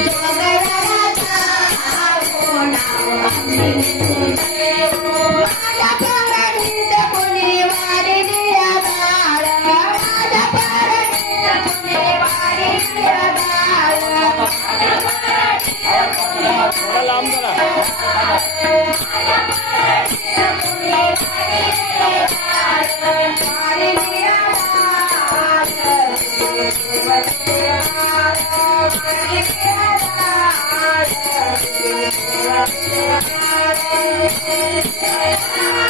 Jogar जरा लांब जरा Thank you.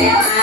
Yeah.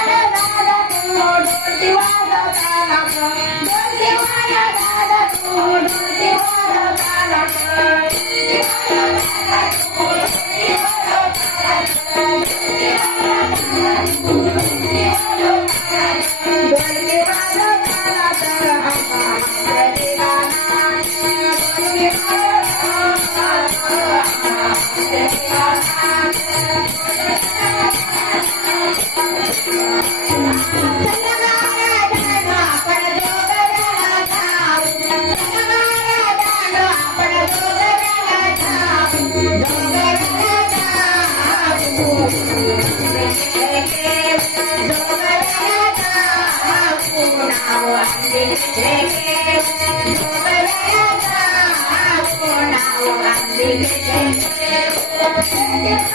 Yeah.